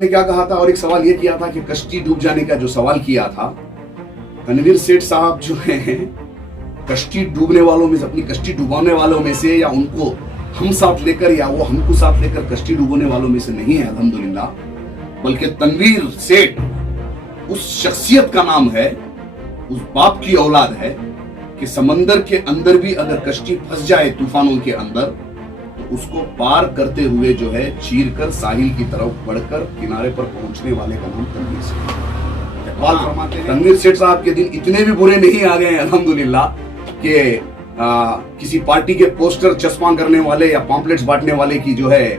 ने क्या कहा था और एक सवाल ये किया था कि कश्ती डूब जाने का जो सवाल किया था, तनवीर सेठ साहब जो हैं कश्ती डूबने वालों में से, अपनी कश्ती डुबाने वालों में से, या उनको हम साथ लेकर या वो हमको साथ लेकर कश्ती डुबाने वालों में से नहीं है अल्हम्दुलिल्लाह, बल्कि तनवीर सेठ उस शख्सियत का नाम है, उस बाप की औलाद है कि समंदर के अंदर भी अगर कश्ती फंस जाए तूफानों के अंदर तो उसको पार करते हुए जो है चीर कर साहिल की तरफ बढ़कर किनारे पर पहुंचने वाले का नाम तनवीर सेठ। इकबाल फरमाते हैं तनवीर सेठ साहब के दिन इतने भी बुरे नहीं आ गए अल्हम्दुलिल्लाह कि किसी पार्टी के पोस्टर चस्पा करने वाले या पॉम्पलेट्स बांटने वाले की जो है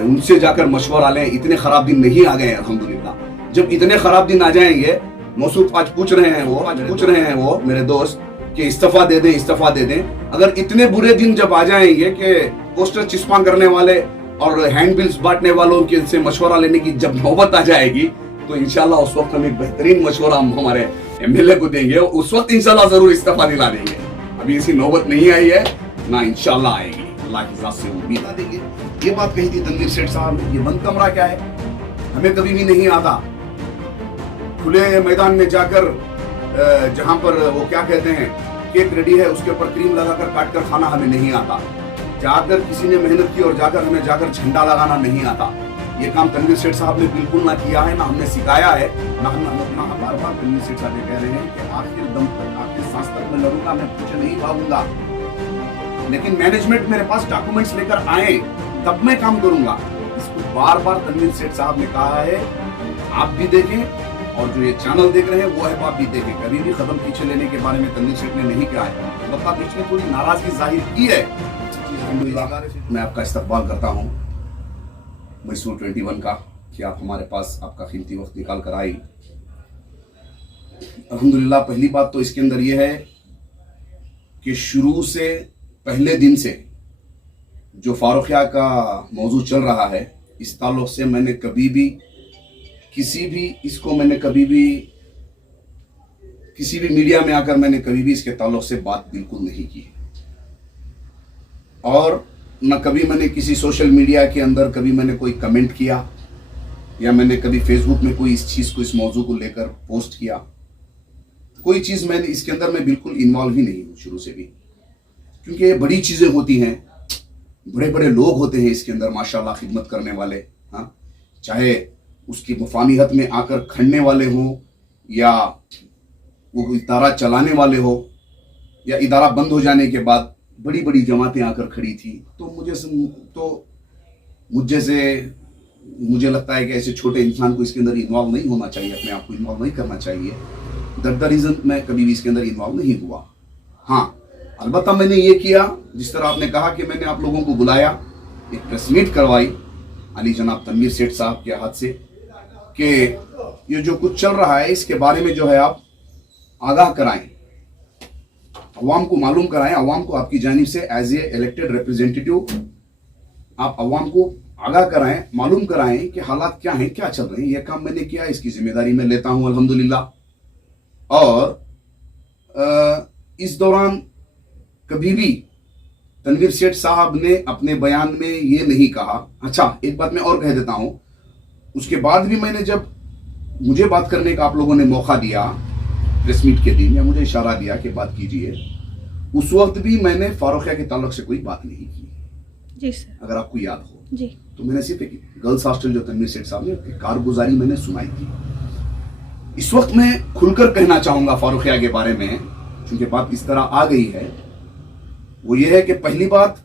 उनसे जाकर मशवरा लें, इतने खराब दिन नहीं आ गए अल्हम्दुलिल्लाह। जब इतने खराब दिन आ जाएंगे, मौसूफ आज पूछ रहे हैं वो मेरे दोस्त कि इस्तीफा दे दें, इस्तीफा दे दें। अगर इतने बुरे दिन जब आ जाएंगे कि पोस्टर चिस्पा करने वाले और हैंडबिल्स बांटने वालों के से मशवरा लेने की जब नौबत आ जाएगी तो इंशाल्लाह उस वक्त हम एक बेहतरीन मशवरा हम हमारे एमएलए को देंगे, उस वक्त इंशाल्लाह जरूर इस्तीफा दिला देंगे। अभी ऐसी नौबत नहीं आई है ना, इंशाल्लाह आएगी, अल्लाह की जात से उम्मीद आ देंगे। ये बात कही थी तनवीर सेठ साहब ने। ये बंद कमरा क्या है, हमें कभी भी नहीं आता। खुले मैदान में जाकर जहां पर वो क्या कहते हैं केक रेडी है उसके ऊपर क्रीम लगाकर काट कर खाना हमें नहीं आता। जाकर किसी ने मेहनत की और जाकर हमें जाकर झंडा लगाना नहीं आता। ये काम तनवीर सेठ साहब ने बिल्कुल ना किया है, ना हमने सिखाया है, ना हम बार बार तनवीर सेठ साहब कह रहे हैं कि आखिर दम तक, आखिर सांस तक मैं लड़ूंगा, मैं पीछे नहीं भागूंगा। लेकिन मैनेजमेंट मेरे पास डॉक्यूमेंट्स लेकर आए तब मैं काम करूंगा। इसको बार बार तनवीर सेठ साहब ने कहा है, आप भी देखें और जो ये चैनल देख रहे हैं वो है आप भी देखें। कभी भी कदम पीछे लेने के बारे में तनवीर सेठ ने नहीं कहा है, मतलब बीच में थोड़ी नाराजगी जाहिर की है। मैं आपका इस्तकबाल करता हूँ मैसूर 21 का कि आप हमारे पास आपका कीमती वक्त निकाल कर आई। अल्हम्दुलिल्लाह पहली बात तो इसके अंदर यह है कि शुरू से पहले दिन से जो फारुखिया का मौजू चल रहा है, इस ताल्लुक से मैंने कभी भी किसी भी मीडिया में आकर मैंने कभी भी इसके ताल्लुक से बात बिल्कुल नहीं की, और न कभी मैंने किसी सोशल मीडिया के अंदर कभी मैंने कोई कमेंट किया या मैंने कभी फेसबुक में कोई इस चीज़ को, इस मौजू को लेकर पोस्ट किया। कोई चीज़ मैंने इसके अंदर मैं बिल्कुल इन्वॉल्व ही नहीं हूँ शुरू से भी, क्योंकि ये बड़ी चीज़ें होती हैं, बड़े बड़े लोग होते हैं इसके अंदर माशाल्लाह खिदमत करने वाले। हाँ, चाहे उसकी मुफानियत में आकर खड़ने वाले हों या वो इदारा चलाने वाले हो, या इदारा बंद हो जाने के बाद बड़ी बड़ी जमातें आकर खड़ी थी। तो मुझे लगता है कि ऐसे छोटे इंसान को इसके अंदर इन्वॉल्व नहीं होना चाहिए, अपने आप को इन्वॉल्व नहीं करना चाहिए। दैट द रीज़न मैं कभी भी इसके अंदर इन्वॉल्व नहीं हुआ। हाँ, अलबत्ता मैंने ये किया, जिस तरह आपने कहा कि मैंने आप लोगों को बुलाया, एक प्रेस मीट करवाई अली जनाब तनवीर सेठ साहब के हाथ से कि ये जो कुछ चल रहा है इसके बारे में जो है आप आगाह कराएं, अवाम को मालूम कराएं, अवाम को आपकी जानिब से एज ए इलेक्टेड रिप्रेजेंटेटिव आप अवाम को आगाह कराएं, मालूम कराएं कि हालात क्या हैं, क्या चल रहे हैं। यह काम मैंने किया, इसकी जिम्मेदारी मैं लेता हूं अल्हम्दुलिल्लाह। और इस दौरान कभी भी तनवीर सेठ साहब ने अपने बयान में ये नहीं कहा। अच्छा, एक बात मैं और कह देता हूं, उसके बाद भी मैंने जब मुझे बात करने का आप लोगों ने मौका दिया प्रेस मीट के दिन, या मुझे इशारा दिया कि बात कीजिए, उस वक्त भी मैंने फारुखिया के ताल्लुक से कोई बात नहीं की। जी सर, अगर आपको याद हो जी, तो मैंने सिर्फ एक गर्ल्स हॉस्टल जो तनवीर सेठ साहब ने कारगुजारी मैंने सुनाई थी। इस वक्त मैं खुलकर कहना चाहूंगा फारुखिया के बारे में, क्योंकि बात इस तरह आ गई है। वो ये है कि पहली बात,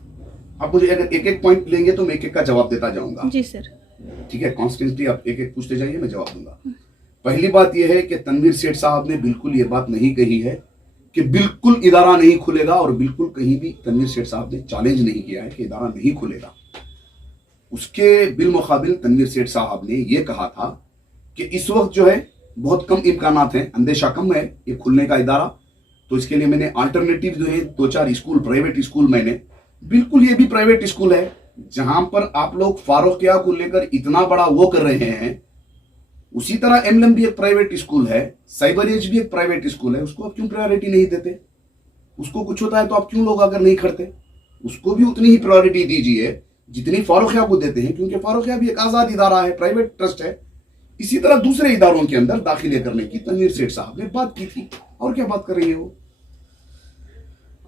आप मुझे अगर एक एक पॉइंट लेंगे तो मैं एक एक का जवाब देता जाऊंगा। जी सर, ठीक है, कॉन्स्टेंटली आप एक एक पूछते जाइए, मैं जवाब दूंगा। पहली बात यह है कि तनवीर सेठ साहब ने बिल्कुल ये बात नहीं कही है कि बिल्कुल इदारा नहीं खुलेगा, और बिल्कुल कहीं भी तनवीर सेठ साहब ने चैलेंज नहीं किया है कि इदारा नहीं खुलेगा। उसके बिलमुकाबिल तनवीर सेठ साहब ने यह कहा था कि इस वक्त जो है बहुत कम इम्कानात हैं, अंदेशा कम है ये खुलने का इदारा, तो इसके लिए मैंने अल्टरनेटिव जो है 2-4 स्कूल, प्राइवेट स्कूल, मैंने बिल्कुल, ये भी प्राइवेट स्कूल है जहां पर आप लोग फारुखिया को लेकर इतना बड़ा वो कर रहे हैं, उसी तरह एमएलएम भी एक प्राइवेट स्कूल है, साइबर एज भी एक प्राइवेट स्कूल है। उसको आप क्यों प्रायोरिटी नहीं देते? उसको कुछ होता है तो आप क्यों लोग अगर नहीं खड़ते? उसको भी उतनी ही प्रायोरिटी दीजिए जितनी फारूखिया को देते हैं, क्योंकि फारूखिया भी एक आजाद इदारा है, प्राइवेट ट्रस्ट है, इसी तरह दूसरे इदारों के अंदर दाखिले करने की तनवीर सेठ साहब ने बात की थी। और क्या बात कर रही है वो।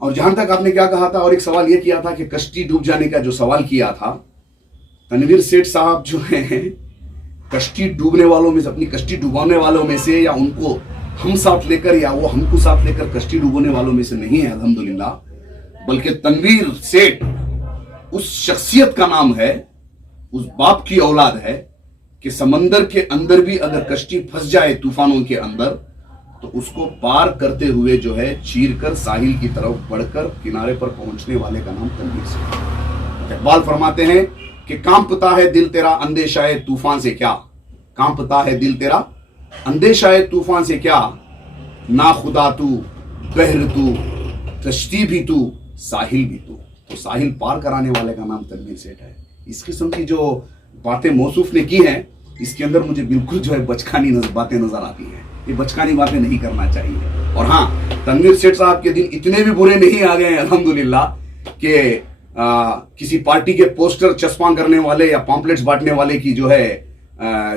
और जहां तक आपने क्या कहा था, और एक सवाल यह किया था कि कश्ती डूब जाने का जो सवाल किया था, तनवीर सेठ साहब जो है कश्ती डूबने वालों में से, अपनी कश्ती डुबाने वालों में से, या उनको हम साथ लेकर या वो हमको साथ लेकर कश्ती डुबाने वालों में से नहीं है अल्हम्दुलिल्लाह, बल्कि तनवीर सेठ उस शख्सियत का नाम है, उस बाप की औलाद है कि समंदर के अंदर भी अगर कश्ती फंस जाए तूफानों के अंदर, तो उसको पार करते हुए जो है चीर कर साहिल की तरफ बढ़कर किनारे पर पहुंचने वाले का नाम तनवीर सेठ। इकबाल फरमाते हैं कि कांपता है दिल तेरा अंदेशाए तूफान से क्या, कांपता है दिल तेरा अंदेशाए तूफान से क्या, ना खुदा तू, बहर तू, कश्ती भी तू, साहिल भी तू। तो साहिल पार कराने वाले का नाम तनवीर सेठ है। इस किस्म की जो बातें मौसूफ ने की हैं, इसके अंदर मुझे बिल्कुल जो है बचकानी बातें नजर आती हैं। ये बचकानी बातें नहीं करना चाहिए। और हाँ, तनवीर सेठ साहब के दिन इतने भी बुरे नहीं आ गए हैं अल्हम्दुलिल्लाह कि किसी पार्टी के पोस्टर चस्पा करने वाले या पॉम्पलेट्स बांटने वाले की जो है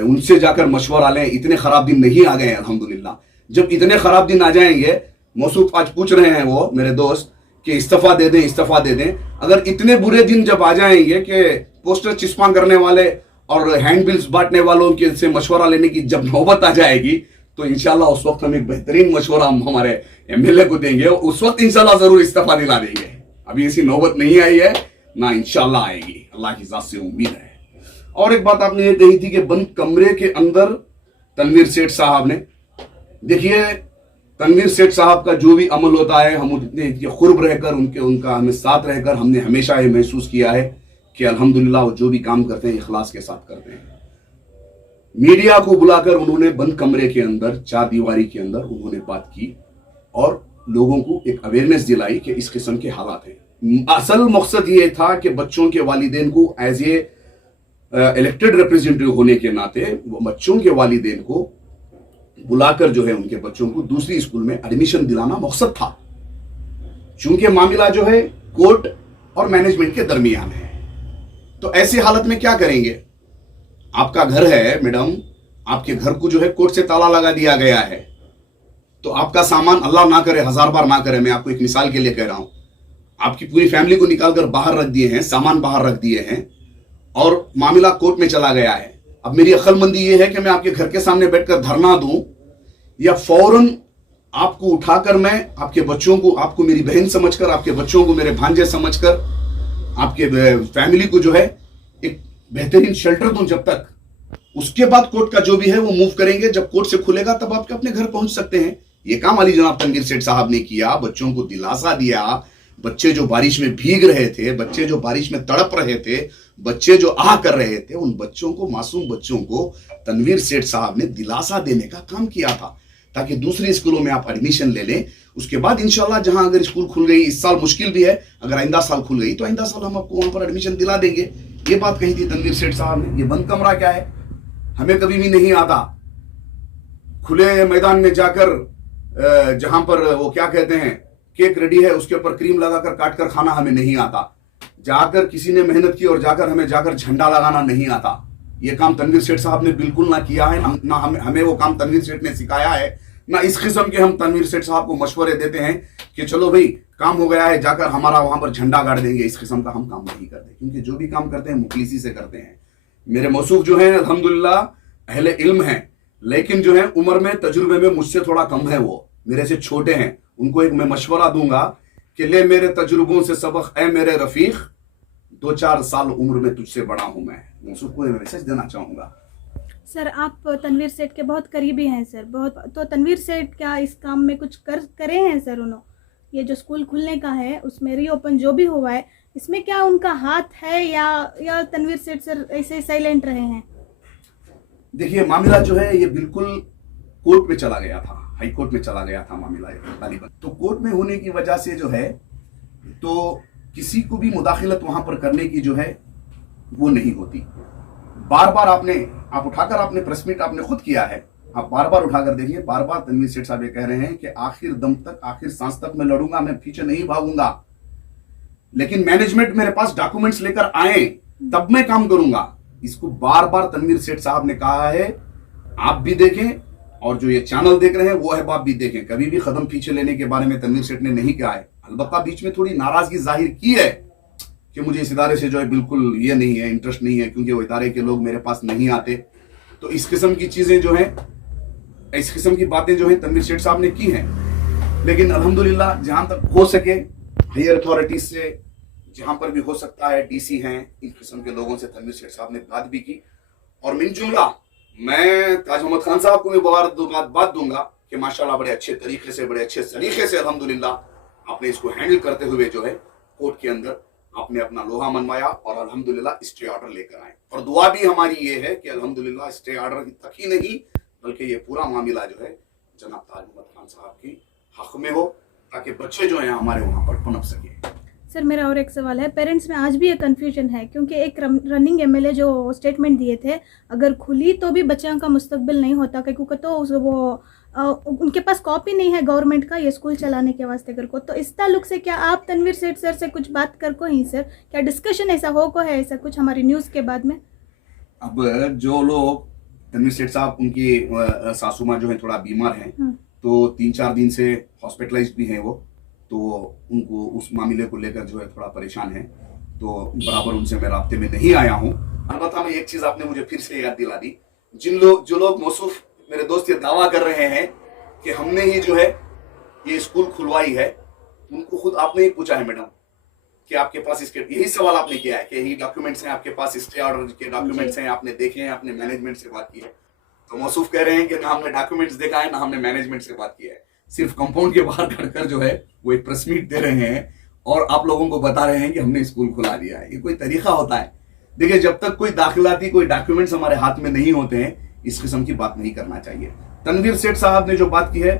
उनसे जाकर मशवरा लें, इतने खराब दिन नहीं आ गए हैं अल्हम्दुलिल्लाह। जब इतने खराब दिन आ जाएंगे, मौसूफ आज पूछ रहे हैं वो मेरे दोस्त कि इस्तीफा दे दें, इस्तीफा दे दें। अगर इतने बुरे दिन जब आ जाएंगे कि पोस्टर चिस्पा करने वाले और हैंडबिल्स बांटने वालों के से मशवरा लेने की जब नौबत आ जाएगी, तो इंशाल्लाह उस वक्त हम एक बेहतरीन मशवरा हम हमारे एमएलए को देंगे, उस वक्त इंशाल्लाह जरूर इस्तीफा दिला देंगे। अभी ऐसी नौबत नहीं आई है ना, इंशाल्लाह आएगी, अल्लाह की जात से उम्मीद है। और एक बात आपने ये कही थी कि बंद कमरे के अंदर तनवीर सेठ साहब ने, देखिए तनवीर सेठ साहब का जो भी अमल होता है, हम उनके खुर्ब रहकर उनका हमें साथ रहकर हमने हमेशा ये महसूस किया है कि अल्हम्दुलिल्लाह वो जो भी काम करते हैं इखलास के साथ करते हैं। मीडिया को बुलाकर उन्होंने बंद कमरे के अंदर, चार दीवारी के अंदर उन्होंने बात की और लोगों को एक अवेयरनेस दिलाई कि इस किस्म के हालात हैं। असल मकसद ये था कि बच्चों के वालिदैन को एज ए इलेक्टेड रिप्रेजेंटेटिव होने के नाते बच्चों के वालिदैन को बुलाकर जो है उनके बच्चों को दूसरी स्कूल में एडमिशन दिलाना मकसद था। चूंकि मामला जो है कोर्ट और मैनेजमेंट के दरमियान है, तो ऐसी हालत में क्या करेंगे। आपका घर है मैडम, आपके घर को जो है कोर्ट से ताला लगा दिया गया है, तो आपका सामान, अल्लाह ना करे, 1000 बार ना करे, मैं आपको एक मिसाल के लिए कह रहा हूं, आपकी पूरी फैमिली को निकालकर बाहर रख दिए हैं, सामान बाहर रख दिए हैं और मामला कोर्ट में चला गया है। अब मेरी अक्लमंदी यह है कि मैं आपके घर के सामने बैठकर धरना दूं या फौरन आपको उठाकर मैं आपके बच्चों को, आपको मेरी बहन समझकर, आपके बच्चों को मेरे भांजे समझकर, आपके फैमिली को जो है एक बेहतरीन शेल्टर दूं जब तक, उसके बाद कोर्ट का जो भी है वो मूव करेंगे। जब कोर्ट से खुलेगा तब आप अपने घर पहुंच सकते हैं। ये काम अली जनाब तनवीर सेठ साहब ने किया, बच्चों को दिलासा दिया। बच्चे जो बारिश में भीग रहे थे, बच्चे जो बारिश में तड़प रहे थे, बच्चे जो आह कर रहे थे, उन बच्चों को, मासूम बच्चों को तनवीर सेठ साहब ने दिलासा देने का काम किया था, ताकि दूसरे स्कूलों में आप एडमिशन ले लें। उसके बाद इंशाल्लाह जहां अगर स्कूल खुल गई, इस साल मुश्किल भी है, अगर आइंदा साल खुल गई तो आइंदा साल हम आपको वहां पर एडमिशन दिला देंगे। ये बात कही थी तनवीर सेठ साहब ने। ये बंद कमरा क्या है, हमें कभी भी नहीं आता। खुले मैदान में जाकर जहां पर वो क्या कहते हैं, केक रेडी है, उसके ऊपर क्रीम लगाकर काट कर खाना हमें नहीं आता। जाकर किसी ने मेहनत की और जाकर हमें झंडा लगाना नहीं आता। ये काम तनवीर सेठ साहब ने बिल्कुल ना किया है, ना हमें वो काम तनवीर सेठ ने सिखाया है, ना इस किस्म के हम तनवीर सेठ साहब को मशवरे देते हैं कि चलो भाई काम हो गया है, जाकर हमारा वहां पर झंडा गाड़ देंगे। इस किस्म का हम काम नहीं करते, क्योंकि जो भी काम करते हैं मुखलिसी से करते हैं। मेरे मौसूफ जो है अल्हम्दुलिल्लाह अहले इल्म है, लेकिन जो है उम्र में, तजुर्बे में मुझसे थोड़ा कम है, वो मेरे से छोटे हैं। उनको एक मैं मशवरा दूंगा कि ले मेरे तजुर्बों से सबक ए मेरे रफीक, 2-4 साल उम्र में तुझसे बड़ा हूं मैं। मौसूफ को मैसेज देना चाहूंगा। सर आप तनवीर सेठ के बहुत करीबी हैं सर, बहुत। तो तनवीर सेठ क्या इस काम में कुछ करे हैं सर उन्होंने? ये जो स्कूल खुलने का है, उसमें रीओपन जो भी हुआ है, इसमें क्या उनका हाथ है या तनवीर सेठ सर ऐसे साइलेंट रहे हैं? देखिए मामला जो है ये बिल्कुल कोर्ट में चला गया था, हाई कोर्ट में चला गया था मामला तालिबान। तो कोर्ट में होने की वजह से जो है, तो किसी को भी मुदाखिलत वहां पर करने की जो है वो नहीं होती। बार बार आप उठाकर आपने प्रेस मीट आपने खुद किया है, आप बार बार उठाकर देखिए, बार बार तनवीर सेठ साहब ये कह रहे हैं कि आखिर दम तक, आखिर सांस तक मैं लड़ूंगा, मैं पीछे नहीं भागूंगा। लेकिन मैनेजमेंट मेरे पास डॉक्यूमेंट्स लेकर आए तब मैं काम करूंगा। इसको बार बार तनवीर सेठ साहब ने कहा है, आप भी देखें और जो ये चैनल देख रहे हैं वो अहबाब भी देखें। कभी भी कदम पीछे लेने के बारे में तनवीर सेठ ने नहीं कहा है। अलबत्ता बीच में थोड़ी नाराजगी जाहिर की है कि मुझे इस इदारे से जो है बिल्कुल ये नहीं है, इंटरेस्ट नहीं है, क्योंकि वो इदारे के लोग मेरे पास नहीं आते। तो इस किस्म की चीजें जो है, इस किस्म की बातें जो है तनवीर सेठ साहब ने की हैं। लेकिन अल्हम्दुलिल्लाह जहां तक हो सके हायर अथॉरिटीज से, जहां पर भी हो सकता है, डीसी हैं, इन किस्म के लोगों से तनवीर सेठ साहब ने बात भी की। और मिन जुमला मैं ताज मोहम्मद खान साहब को भी बात दूंगा कि माशाल्लाह बड़े अच्छे तरीके से, बड़े अच्छे सलीके से अल्हम्दुलिल्लाह आपने इसको हैंडल करते हुए जो है कोर्ट के अंदर आपने अपना लोहा मनवाया और अल्हम्दुलिल्लाह स्टे ऑर्डर लेकर आए। और दुआ भी हमारी ये है कि अल्हम्दुलिल्लाह स्टे ऑर्डर तक ही नहीं बल्कि ये पूरा मामला जो है जनाब ताज मोहम्मद खान साहब की हक में हो, ताकि बच्चे जो हैं हमारे वहां पर पनप सके। सर मेरा और एक सवाल है, पेरेंट्स में आज भी एक कन्फ्यूजन है, क्योंकि एक रनिंग एमएलए जो स्टेटमेंट दिए थे, अगर खुली तो भी बच्चों का मुस्तकबिल नहीं होता, क्योंकि तो वो उनके पास कॉपी नहीं है गवर्नमेंट का ये स्कूल चलाने के वास्ते कर को। तो इस ताल्लुक से क्या आप तनवीर सेठ सर से कुछ बात कर को ही सर, क्या डिस्कशन ऐसा हो को है, ऐसा कुछ हमारी न्यूज़ के बाद में? अब जो लोग तनवीर सेठ साहब, उनकी सासू माँ जो है थोड़ा बीमार हैं, तो 3-4 दिन से हॉस्पिटलाइज्ड भी हैं वो, तो उनको उस मामले को लेकर जो है थोड़ा परेशान है, तो बराबर उनसे मैं राब्ते में नहीं आया हूँ। अलबत्ता मैं एक चीज आपने मुझे फिर से याद दिला दी, जो लोग मौसूफ मेरे दोस्त ये दावा कर रहे हैं कि हमने ही जो है ये स्कूल खुलवाई है, उनको खुद आपने ही पूछा है मैडम कि आपके पास इसके, यही सवाल आपने किया है कि यही डॉक्यूमेंट्स हैं आपके पास, स्टे ऑर्डर के डॉक्यूमेंट्स हैं, आपने देखे हैं, आपने मैनेजमेंट से बात की है? तो मौसूफ कह रहे हैं कि ना हमने डॉक्यूमेंट्स देखा है ना हमने मैनेजमेंट से बात की है, सिर्फ कंपाउंड के बाहर खड़कर जो है वो एक प्रेस मीट दे रहे हैं और आप लोगों को बता रहे हैं कि हमने स्कूल खुला दिया है। ये कोई तरीका होता है? देखिए, जब तक कोई दाखिलाती कोई डॉक्यूमेंट्स हमारे हाथ में नहीं होते हैं, इस किस्म की बात नहीं करना चाहिए। तनवीर सेठ साहब ने जो बात की है,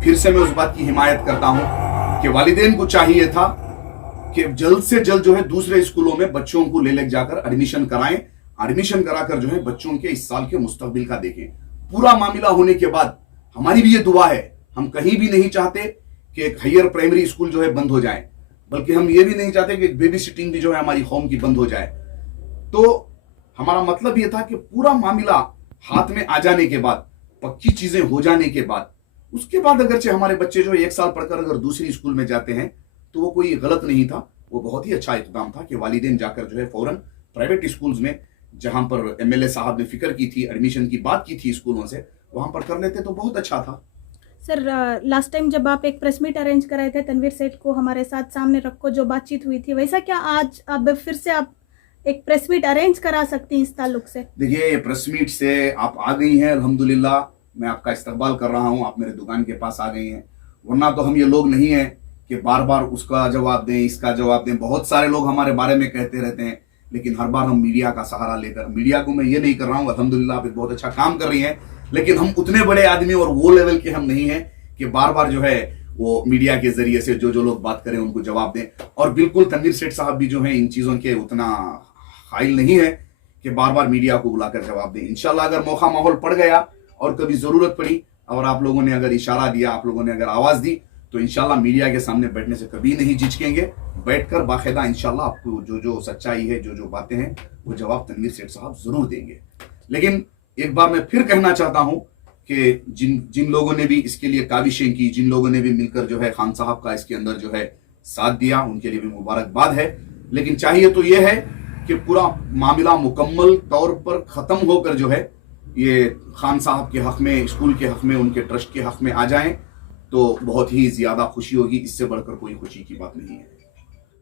फिर से मैं उस बात की हिमायत करता हूं कि वालिदैन को चाहिए था कि जल्द से जल्द जो है दूसरे स्कूलों में बच्चों को ले जाकर एडमिशन कराएं, एडमिशन कराकर जो है बच्चों के इस साल के मुस्तकबिल का देखें। पूरा मामला होने के बाद हमारी भी ये दुआ है, हम कहीं भी नहीं चाहते कि एक हायर प्राइमरी स्कूल जो है बंद हो जाए, बल्कि हम ये भी नहीं चाहते कि बेबी सिटिंग भी जो है हमारी कौम की बंद हो जाए। तो हमारा मतलब ये था कि पूरा मामला हाथ में आ जाने के बाद, पक्की चीजें हो जाने के बाद, उसके बाद अगरचे हमारे बच्चे जो 1 साल पढ़कर अगर दूसरी स्कूल में जाते हैं तो वो कोई गलत नहीं था, वो बहुत ही अच्छा इक़दाम था कि वालिदैन जाकर जो है फौरन प्राइवेट स्कूल्स में, जहां पर एमएलए साहब ने फिक्र की थी, एडमिशन की बात की थी स्कूलों से, वहां पर कर लेते तो बहुत अच्छा था। सर लास्ट टाइम जब आप एक प्रेस मीट अरेंज कराए थे तनवीर सेठ को हमारे साथ सामने रखो, जो बातचीत हुई थी, वैसा क्या आज अब फिर से आप एक प्रेस मीट अरेंज करा सकती हैं इस ताल्लुक से? देखिए, ये प्रेस मीट से आप आ गई हैं, अल्हम्दुलिल्लाह मैं आपका इस्तकबाल कर रहा हूं, आप मेरे दुकान के पास आ गई हैं, वरना तो हम ये लोग नहीं हैं कि बार बार उसका जवाब दें, इसका जवाब दें। बहुत सारे लोग हमारे बारे में कहते रहते हैं, लेकिन हर बार हम मीडिया का सहारा लेकर, मीडिया को मैं ये नहीं कर रहा हूँ, अल्हम्दुलिल्लाह आप एक बहुत अच्छा काम कर रही हैं, लेकिन हम उतने बड़े आदमी और वो लेवल के हम नहीं हैं कि बार बार जो है वो मीडिया के जरिए से जो लोग बात करें उनको जवाब दें। और बिल्कुल तनवीर सेठ साहब भी जो है इन चीजों के उतना कायल नहीं है कि बार बार मीडिया को बुलाकर जवाब दें। इंशाल्लाह अगर मौका माहौल पड़ गया और कभी जरूरत पड़ी और आप लोगों ने अगर इशारा दिया, आप लोगों ने अगर आवाज दी, तो इंशाल्लाह मीडिया के सामने बैठने से कभी नहीं झिझकेंगे, बैठकर बाकायदा इंशाल्लाह आपको जो सच्चाई है, जो बातें हैं, वो जवाब तनवीर सेठ साहब जरूर देंगे। लेकिन एक बार मैं फिर कहना चाहता हूं कि जिन लोगों ने भी इसके लिए काविशें की, जिन लोगों ने भी मिलकर जो है खान साहब का इसके अंदर जो है साथ दिया, उनके लिए भी मुबारकबाद है। लेकिन चाहिए तो यह है कि पूरा मामला मुकम्मल तौर पर खत्म होकर जो है ये खान साहब के हक में, स्कूल के हक में, उनके ट्रस्ट के हक में आ जाएं, तो बहुत ही ज्यादा खुशी होगी। इससे बढ़कर कोई खुशी की बात नहीं है।